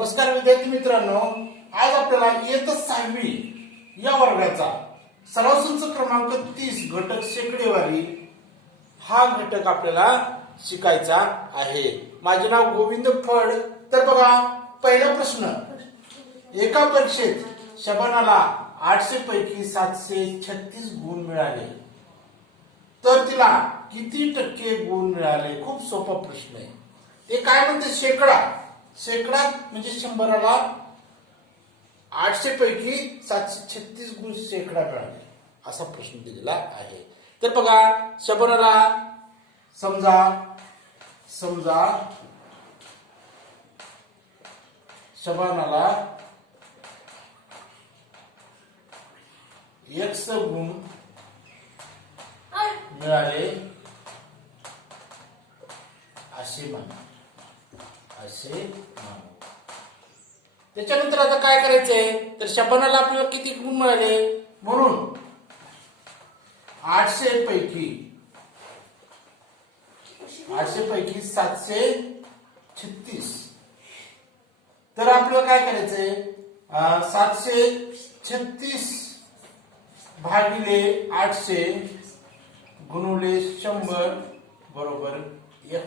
नमस्कार विद्यार्थी मित्रांनो, आज आपल्याला इयत्ता 6वी या वर्गाचा सराव संच क्रमांक 30 घटक शेकडेवारी हा घटक आपल्याला शिकायचा आहे। माझे नाव गोविंद फड। तर बघा, पहिला प्रश्न, एका परीक्षेत शबानाला 800 पैकी 736 गुण मिळाले तर तिला किती टक्के गुण मिळाले? खूप सोपा प्रश्न आहे। ते काय म्हणते? शेकडा म्हणजे 100ला 800 पैकी 736 गुण शेकडा मिळाले असा प्रश्न दिलेला आहे। तर बघा, शबानाला समजा शबानाला X गुण मिळाले असे मानू। त्याच्यानंतर आता काय करायचंय? तर शबानाला आपल्याला किती गुण मिळाले? म्हणून 800 पैकी 736, तर आपल्याला काय करायचंय? 736 भागिले 800 गुणिले 100 बरोबर X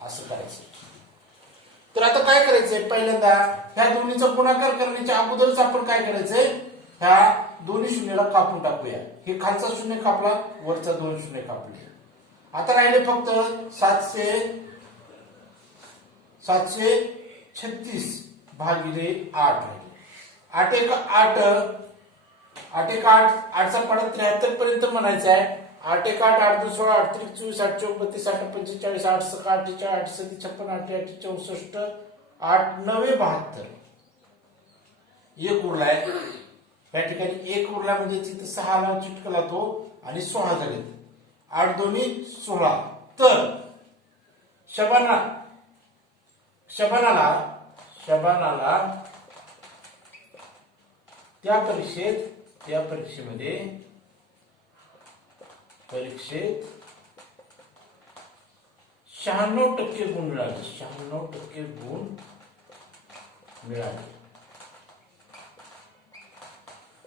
असं करायचं। तर आता काय करायचंय? पहिल्यांदा ह्या दोन्हीचा गुणाकार करण्याच्या अगोदरच आपण काय करायचंय? ह्या दोन्ही शून्याला कापून टाकूया। हे खालचा शून्य कापला, वरचा 2 शून्य कापले। आता राहिले फक्त 736 भागिले 8 राहिले। 8 एक 8 8चा पाडा 73 पर्यंत म्हणायचा आहे। 8 एक 8 8 2 16 8 3 24 8 4 32 8 45 8 6 48 8 7 56 8 8 64 8 9 72 एक उरलाय। या ठिकाणी एक उरला म्हणजे तिथे 6 ला चिटकला तो आणि 16 झाले। 8 दोन्ही 16। तर शबानाला त्या परीक्षेमध्ये 96% गुण मिळाले। 96% गुण मिळाले।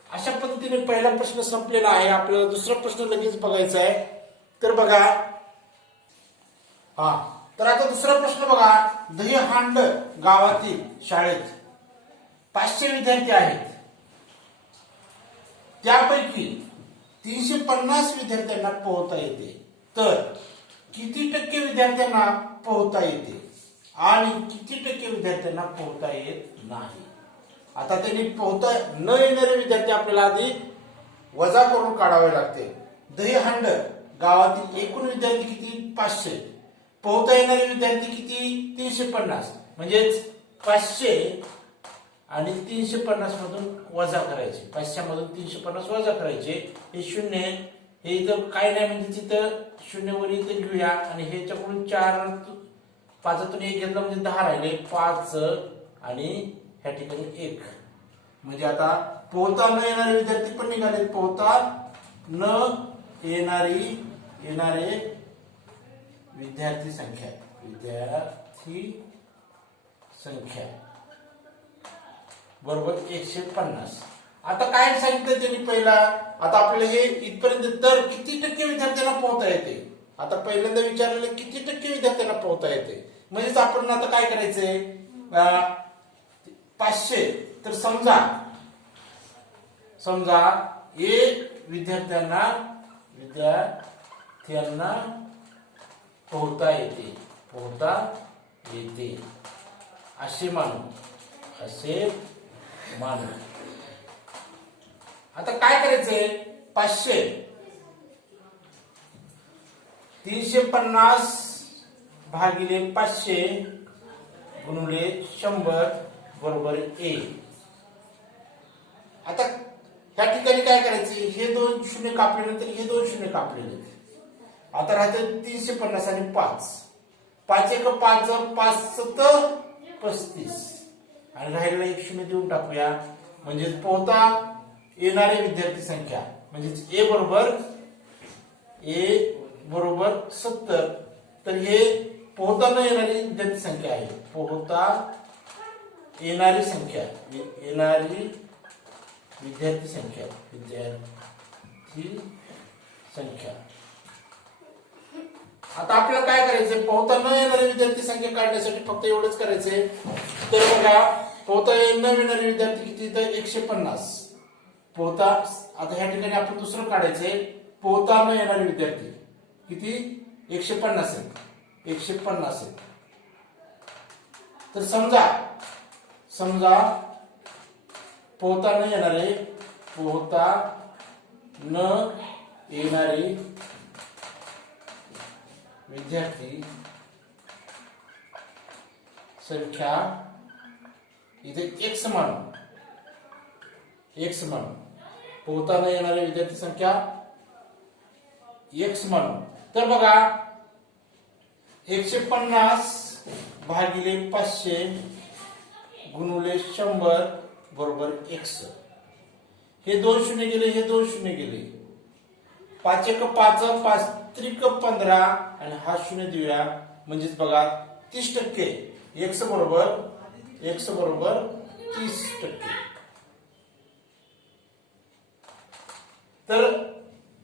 अशा पद्धतीने पहिला प्रश्न संपलेला आहे। आपल्याला दुसरा प्रश्न लगेच बघायचा आहे। तर बघा, तर आता दुसरा प्रश्न बघा, दहीहांड गावातील शाळेत 500 विद्यार्थी आहेत, त्यापैकी 350 विद्यार्थ्यांना पोहता येते, तर किती टक्के विद्यार्थ्यांना पोहता येते आणि किती टक्के विद्यार्थ्यांना पोहता येत नाही? आता त्यांनी पोहता न येणारे विद्यार्थी आपल्याला आधी वजा करून काढावे लागते। दहीहांड गावातील एकूण विद्यार्थी किती? 500। पोहता येणारे विद्यार्थी किती? 350। म्हणजेच 500 आणि 350 मधून वजा करायचे। 500 मधून 350 वजा करायचे। हे शून्य, हे इथं काय नाही म्हणजे तिथं शून्य वर इथे घेऊया आणि ह्याच्याकडून 4 5तून 1 घेतला म्हणजे 10 राहिले। 5 आणि ह्या ठिकाणी 1 म्हणजे आता पोहता न येणारे विद्यार्थी पण निघाले। पोहता न येणारे विद्यार्थी संख्या बरोबर 150। आता काय सांगितलं त्यांनी पहिला? आता आपल्याला हे इथपर्यंत, तर किती टक्के विद्यार्थ्यांना पोहता येते? आता पहिल्यांदा विचारलेलं किती टक्के विद्यार्थ्यांना पोहता येते, म्हणजेच आपण आता काय करायचंय? 500, तर समजा एक विद्यार्थ्यांना पोहता येते असे मानू। आता काय करायचंय? 500 350 भागिले 500 गुणिले 100 बरोबर 1। आता ह्या ठिकाणी काय करायचे? हे 2 शून्य कापल्यानंतर हे 2 शून्य कापलेले। आता राहते 350 आणि 5 एक 5 5 7 35 आणि राहिलेला 1 शून्य देऊन टाकूया। म्हणजे पोहता येणारे विद्यार्थी संख्या म्हणजे ए बरोबर 70। तर हे पोहता न येणारी विद्यार्थी संख्या आहे। पोहता येणारी संख्या येणारी विद्यार्थी संख्या. आता आपल्याला काय करायचंय, पोहता न येणारी विद्यार्थी संख्या काढण्यासाठी फक्त एवढंच करायचंय. तर बघा, पोहता न येणारे विद्यार्थी किती, तर 150. पोहता, आता ह्या ठिकाणी आपण दुसरं काढायचंय, पोहता न येणारे विद्यार्थी किती, 150 आहेत. 150 आहेत. तर समजा पोहता न येणारे विद्यार्थी संख्या इथे x म्हणू. पोहता न येणारे विद्यार्थी संख्या x म्हणू. तर बघा, 150 भागिले 500 गुणुले 100 बरोबर x. हे 2 शून्य गेले, हे 2 शून्य गेले. 5 एक 5, 5 त्रिक 15 आणि हा शून्य देऊया. म्हणजेच बघा 30%. x बरोबर 30%. तर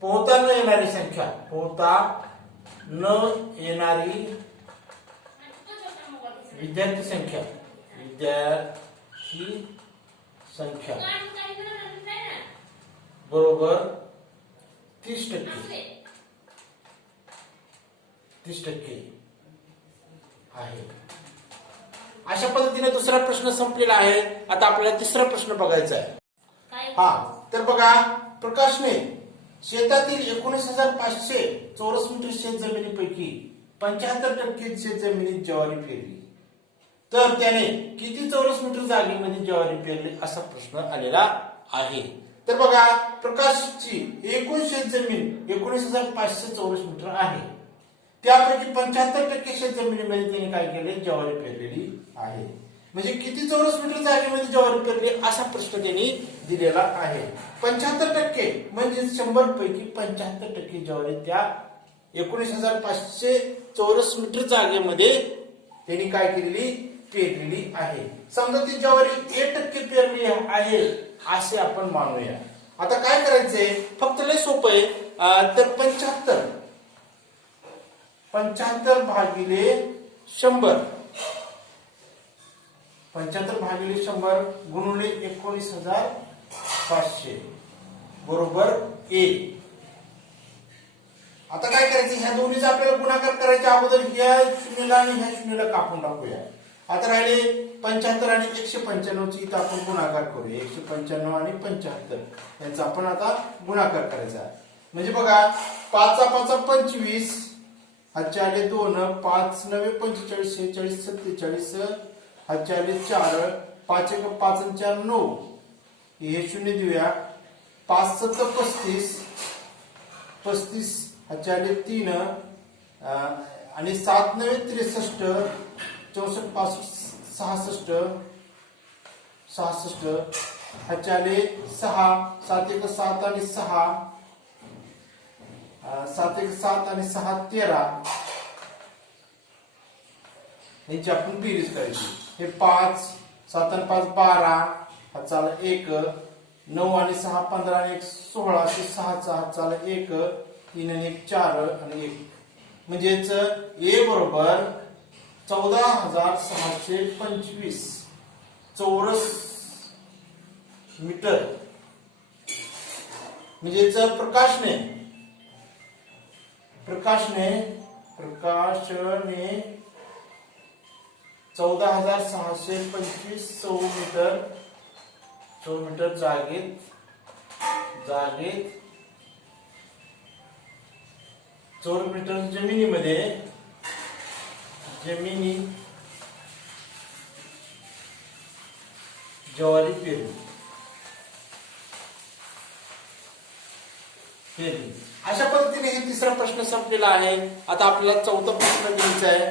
पोहता न येणारी संख्या, विद्यार्थी संख्या बरोबर 30% आहे. अशा पद्धतीने दुसरा प्रश्न संपलेला आहे. आता आपल्याला तिसरा प्रश्न बघायचा आहे. तर बघा, प्रकाशने शेतातील 19,500 चौरस मीटर शेत जमिनीपैकी 75% शेत जमिनीत ज्वारी पेरली. तर त्याने किती चौरस मीटर जागेमध्ये ज्वारी पेरली, असा प्रश्न आलेला आहे. तर बघा, प्रकाशची एकूण शेत जमीन 19,500 चौरस मीटर आहे. त्यापैकी 75% शेत जमिनीमध्ये त्याने काय केले, ज्वारी पेरलेली आहे. म्हणजे किती चौरस मीटर जागेमध्ये ज्वारी पेरली, असा प्रश्न त्यांनी दिलेला आहे. 75% म्हणजे 100 पैकी 75% ज्वारी त्या 19,500 चौरस मीटर जागेमध्ये त्यांनी काय केलेली, पेरलेली आहे. समजा ती ज्वारी 1% पेरली आहे असे आपण मानूया. आता काय करायचंय, फक्त लय सोपं आहे. तर 75 भागिले 100 गुणुले 19,500 बरोबर a. आता काय करायचं, ह्या दोन्हीचा आपल्याला गुणाकार करायच्या अगोदर ह्या शून्याला आणि ह्या शून्याला कापून टाकूया. आता राहिले 75 आणि 195 ची इथं आपण गुणाकार करूया. 195 आणि 75 यांचा आपण आता गुणाकार करायचा. म्हणजे बघा, 5 चा 25, हातचे आले 2, 5 9 45, 46 47, हातचे आले 4, 5 एक 5 आणि 4 9, हे शून्य देऊया. 5 7 35, हातचे आले 3 आणि 7 9 63, 64 65 66, हातचे आले 6, 7 एक 7 आणि 6, 7 एक 7 आणि 6 13. यांची आपण बेरीज करायची. हे 5 7 आणि 5 12, हातचा आला 1, 9 आणि 6 15 आणि 1 16, 6 चा हातचा आला 1, 3 आणि 1 4 आणि 1. म्हणजेच a बरोबर 14,625 चौरस मीटर. म्हणजेच प्रकाशने 14,625 चौमीटर जागेत चौरस मीटर जमिनीमध्ये ज्वारी पेरली. अशा पद्धतीने हे तिसरा प्रश्न संपलेला आहे. आता आपल्याला चौथा प्रश्न घ्यायचा आहे.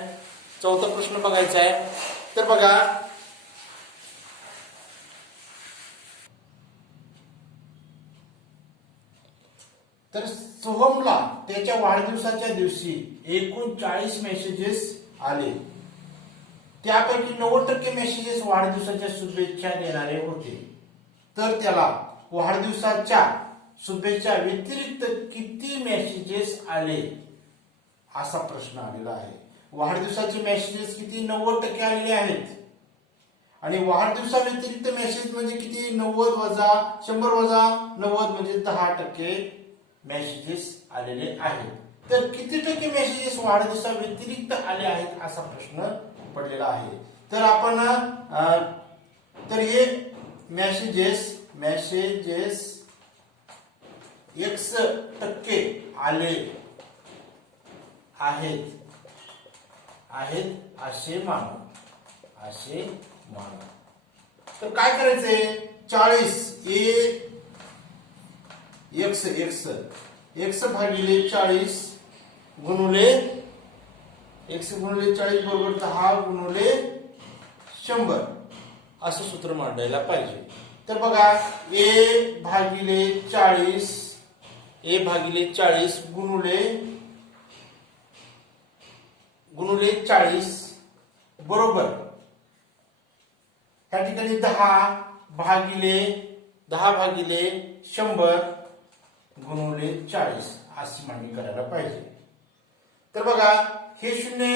चौथा प्रश्न बघायचा आहे. तर बघा, तर सोहमला त्याच्या वाढदिवसाच्या दिवशी एकूण 40 मेसेजेस आले. त्यापैकी 90% मेसेजेस वाढदिवसाच्या शुभेच्छा देणारे होते. तर त्याला वाढदिवसाच्या शुभेच्छा व्यतिरिक्त किती मेसेजेस आले असा प्रश्न आलेला आहे. वाढदिवसाचे मेसेजेस किती? 90% आलेले आहेत. आणि वाढदिवसा व्यतिरिक्त मेसेज म्हणजे किती? 90 वजा 100 वजा 90 म्हणजे 10% मेसेजेस आलेले आहेत. तर किती टक्के मेसेजेस वाढदिवसा व्यतिरिक्त आले आहेत असा प्रश्न पडलेला आहे. तर आपण तर हे मेसेजेस X% आले आहेत असे मानू. तर काय करायचंय? 40 x भागिले 40 गुणुले x गुणुले 40 बरोबर 10 गुणुले 100 असं सूत्र मांडायला पाहिजे. तर बघा a भागिले 40 गुणुले 40 बरोबर त्या ठिकाणी 10 भागिले 100 गुणुले 40 अशी मांडणी करायला पाहिजे. तर बघा हे शून्य,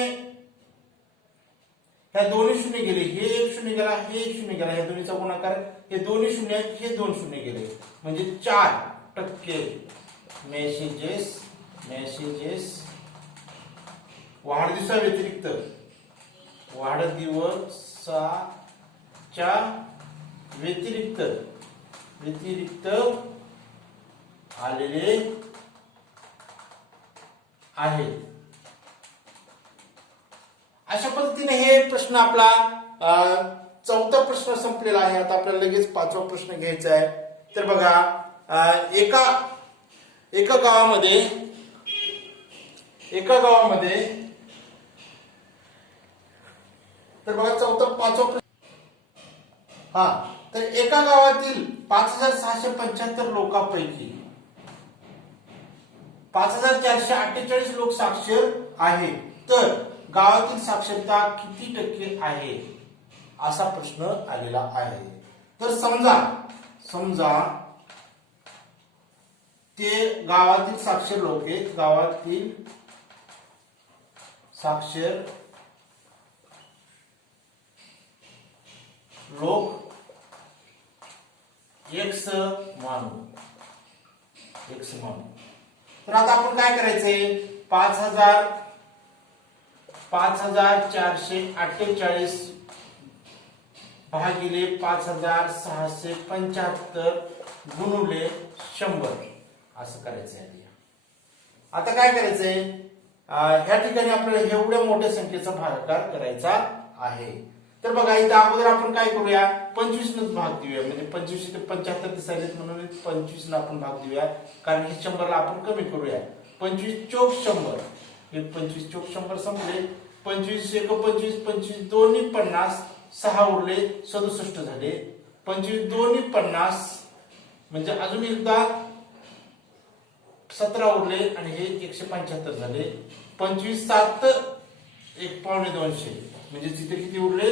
ह्या दोन्ही शून्य गेले, हे एक शून्य गेला, हे एक शून्य गेला, या दोन्हीचा गुणाकार, हे दोन्ही शून्य, हे दोन शून्य गेले, म्हणजे 4% मेसेजेस वाढदिवसा व्यतिरिक्त आलेले आहेत. अशा पद्धतीने हे प्रश्न आपला चौथा प्रश्न संपलेला आहे. आता आपल्याला लगेच पाचवा प्रश्न घ्यायचा आहे. तर बघा एका गावामध्ये तर बघा पाचवा प्रश्न. तर एका गावातील 5675 लोकांपैकी 5448 लोक साक्षर आहेत. तर गावातील साक्षरता किती टक्के आहे असा प्रश्न आलेला आहे. तर समजा ते गावातील साक्षर लोक आहेत. गावातील साक्षर लोक X मानू. तर आता आपण काय करायचंय? 5448 भागिले 5675 गुणुले 100 असं करायचंय. आता काय करायचंय? ह्या ठिकाणी आपल्याला एवढ्या मोठ्या संख्येचा भागाकार करायचा आहे. तर बघा इथं अगोदर आपण काय करूया? 25 नच भाग देऊया. म्हणजे 25 ते 75 दिसायलेत म्हणून 25 न आपण भाग देऊया. कारण हे 100 ला आपण कमी करूया. 25 चोक 100, हे 25 चोक 100 संपले. 25 एक 25, 25 दोन्ही 50, 6 उरले 67 झाले. 25 दोन्ही 50 म्हणजे अजून एकदा 17 उरले आणि हे 175 झाले. 25 7 1 पावणे 200 म्हणजे तिथे किती उरले?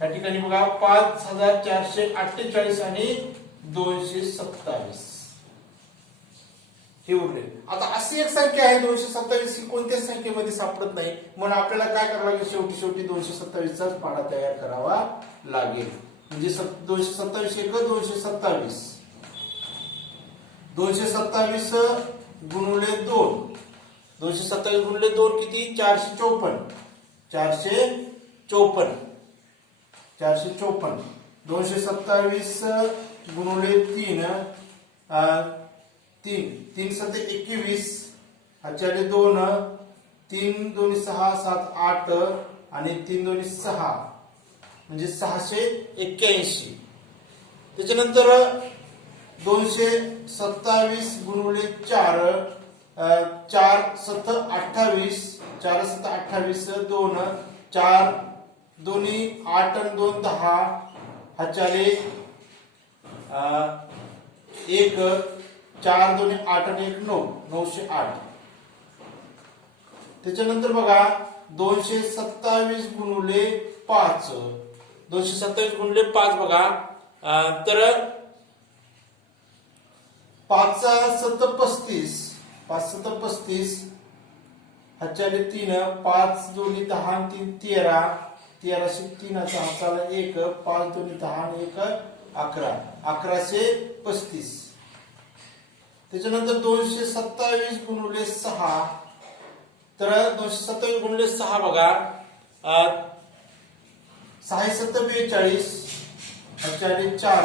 या ठिकाणी बघा 5448 आणि 227 हे उरले. आता अशी एक संख्या आहे 227 ही कोणत्याच संख्येमध्ये सापडत नाही. म्हणून आपल्याला काय करावं लागेल? शेवटी 227 चा पाढा तयार करावा लागेल. म्हणजे 227 एक 227 गुणुले 2 227 गुणिले 2 किती? 454 227 गुणिले 3 3 7 21 4 2 3 2 6 7 8 आणि 3 2 6 म्हणजे 681. त्याच्यानंतर 227 गुणिले 4 4 7 28 4 7 28 2 4 दोन्ही 8 आणि 2 10 हाचाले 1 4 दोन्ही 8 आणि 1 9 908. त्याच्यानंतर बघा 227 गुणुले 5, 227 गुणुले 5 बघा. तर 5 7 35, 5 7 35, हातच्याले 3, 5 दोन्ही 10 आणि 3 13, 13 3 हाताला 1, 5 दोन्ही 10 आणि 1 11, 1135. त्याच्यानंतर 227 गुणुले 6, तर 227 गुणुले 6 बघा. 6 7 42, हातच्याले 4,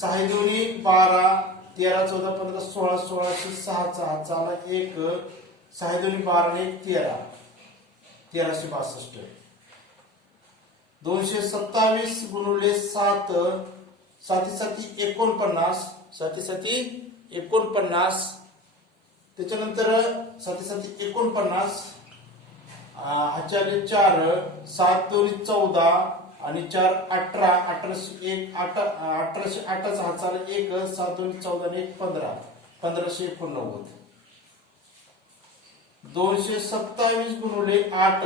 6 दोन्ही 12, 13 14 15 16, 1606 हाताला 1, 6 दोन्ही 12 आणि 1 13, 1362. 227 गुणुले 7, 7 7 49, 7 7 49. त्याच्यानंतर 7 7 49, हातच्याले 4, 7 दोन्ही 14 आणि 4 18, 1801 1808 हाताला 1, 7 दोन्ही 14 आणि 1 15, 1589. 227 गुणुले 8,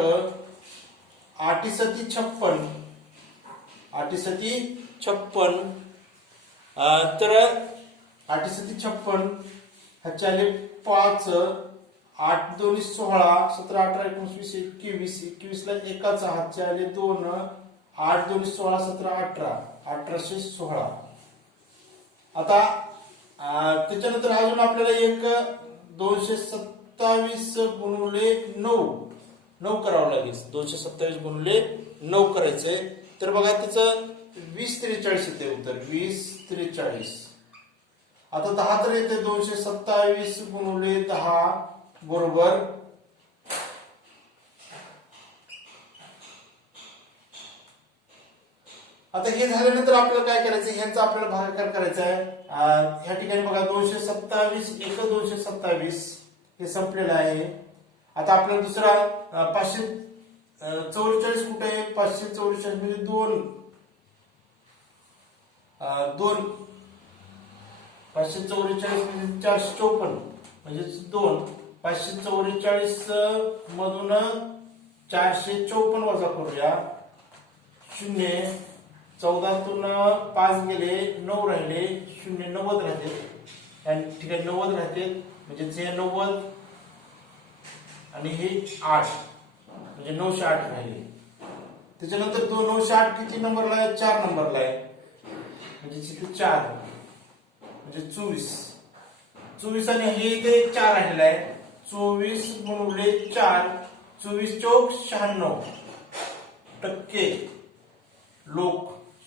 8 7 56, 8 7 56. तर 8 7 56, हातच्याले 5, 8 दोन्ही 16, 17 18 19 21, 21 ला 1 हातच्याले 2, 8 दोन्ही 16 17 18, 1816. आता त्याच्यानंतर अजून आपल्याला एक 227 गुणुले 9 करावं लागेल. 227 गुणुले 9 करायचंय. तर बघा त्याचं 20 43 येते उत्तर, 20 43. आता 10 तर येते. 227 गुणुले 10 बरोबर आता हे झाल्यानंतर आपल्याला काय करायचं, ह्यांचा आपल्याला भागाकार करायचा आहे. ह्या ठिकाणी बघा 227 1 227 हे संपलेलं आहे. आता आपल्याला दुसरा 544 कुठे आहे? 544 म्हणजे 2 544 म्हणजे 454 म्हणजे 2. 544 मधून 454 वजा करूया. 0 14 तून 5 गेले, 9 राहिले, 0 90 राहते. या ठिकाणी 90 राहते म्हणजे हे 90 आणि हे 8 म्हणजे 908 राहिले. त्याच्यानंतर 908 किती नंबरला आहे? 4 नंबरला आहे. म्हणजे तिथे 4 म्हणजे 24 आणि हे इथे 4 राहिलेला आहे. 24 गुणुले 4, 24 चौक 96% लोक,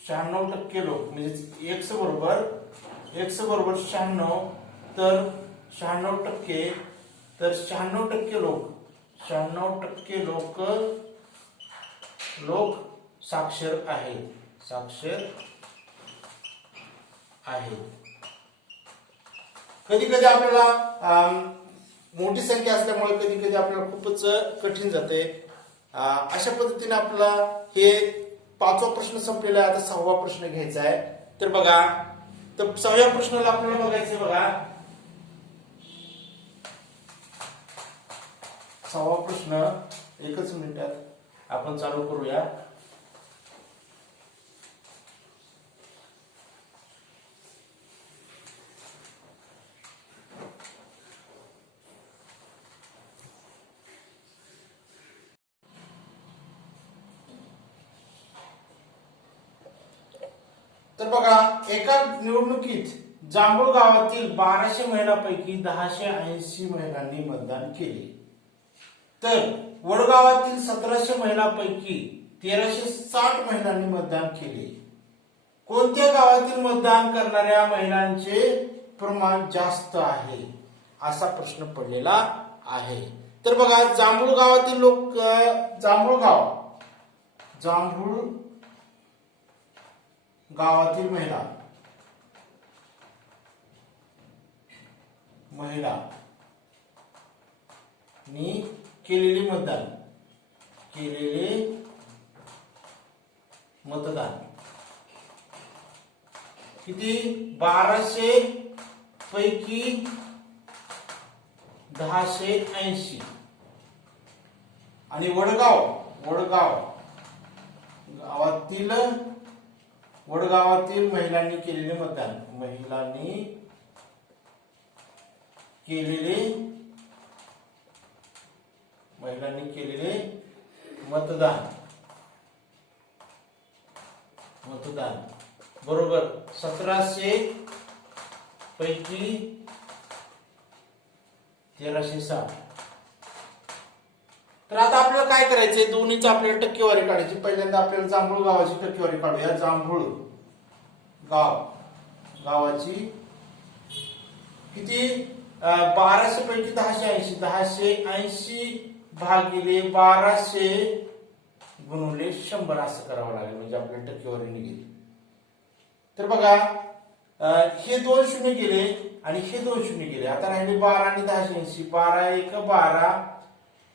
96% लोक म्हणजे x बरोबर 96. तर 96%, तर 96% लोक, 96% लोक साक्षर आहेत, कधी कधी आपल्याला मोठी संख्या असल्यामुळे कधी कधी आपल्याला खूपच कठीण जाते. अशा पद्धतीने आपल्याला हे 5वा प्रश्न संपलेला आहे. आता 6वा प्रश्न घ्यायचा आहे. तर बघा, तर 6व्या प्रश्नाला आपल्याला बघायचंय. बघा 6वा प्रश्न, एकच मिनिटात आपण चालू करूया. तर बघा, एका निवडणुकीत जांभूळ गावातील 1200 महिलांपैकी 1080 महिलांनी मतदान केले. तर वडगावातील 1700 महिलांपैकी 1360 महिलांनी मतदान केले. कोणत्या गावातील मतदान करणाऱ्या महिलांचे प्रमाण जास्त आहे, असा प्रश्न पडलेला आहे. तर बघा, जांभूळ गावातील लोक, जांभूळ गावातील महिलांनी केलेले मतदान किती? 1200 पैकी 1080. आणि वडगावातील महिलांनी केलेले मतदान, महिलांनी केलेले मतदान बरोबर 1700 पैकी 1360. तर आता आपल्याला काय करायचंय, दोन्हीच आपल्याला टक्केवारी काढायची. पहिल्यांदा आपल्याला जांभूळ गावाची टक्केवारी काढूया. जांभूळ गावाची किती, 1200 पैकी 1080 भागिले 1200 गुणिले 100 असं करावं लागेल, म्हणजे आपल्याला टक्केवारी निघेल. तर बघा, हे 2 शून्य गेले आणि हे 2 शून्य गेले. आता राहिले 12 आणि 1080. 12 1 12,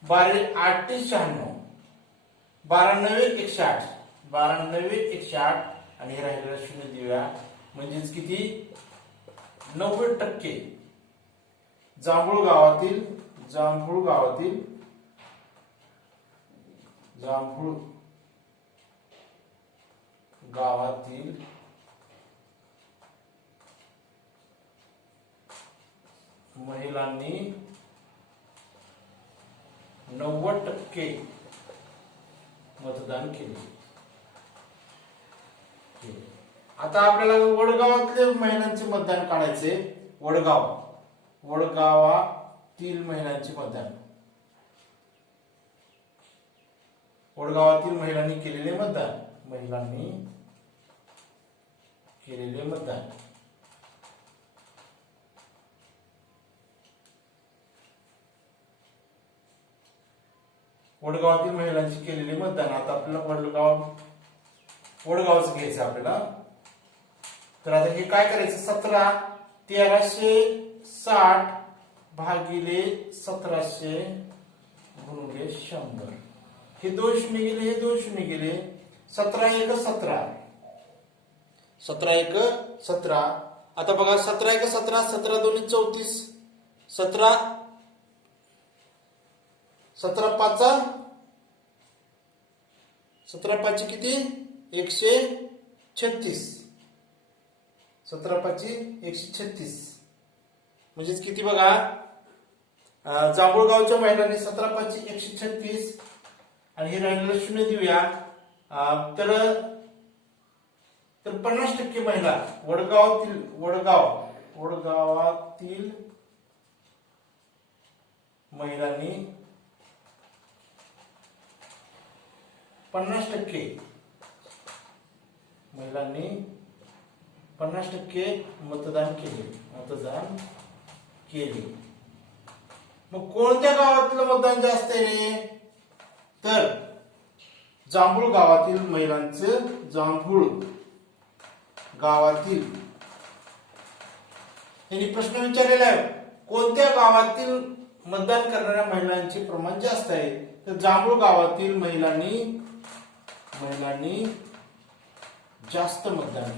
12 8 96, 12 9 108, 12 9 108 आणि हे राहिलेलं शून्य देऊया, म्हणजेच किती, 90%. जांभूळ गावातील महिलांनी 90% मतदान केले. आता आपल्याला वडगावातल्या महिलांचे मतदान काढायचे. वडगावातील महिलांचे मतदान, वडगावातील महिलांनी केलेले मतदान, वडगावातील महिलांची केलेले मतदान. आता आपल्याला वडगावच घ्यायचं आपल्याला. तर आता हे काय करायचं, 1360 भागिले 1700 गुणिले 100. हे 2 शून्य गेले, हे 2 शून्य गेले. 17 1 17. आता बघा, 17 1 17, 17 2 34, 17 5 किती, 136. 17 5 136, म्हणजेच किती बघा, जांभूळगावच्या महिलांनी 17 5 136 आणि हे राहिलेलं शून्य देऊया. तर 50% महिला वडगावातील महिलांनी 50% मतदान केले. मग कोणत्या गावातलं मतदान जास्त आहे रे, तर जांभूळ गावातील महिलांचं, यांनी प्रश्न विचारलेला आहे, कोणत्या गावातील मतदान करणाऱ्या महिलांचे प्रमाण जास्त आहे. तर जांभूळ गावातील महिलांनी जास्त मतदान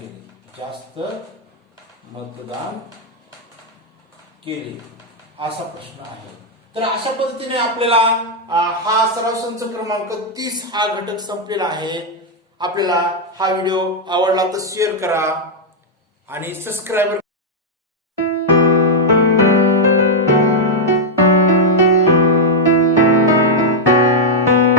केले, असा प्रश्न आहे. तर अशा पद्धतीने आपल्याला हा सराव संच क्रमांक 30 हा घटक संपलेला आहे. आपल्याला हा व्हिडिओ आवडला तर शेअर करा आणि सबस्क्राईब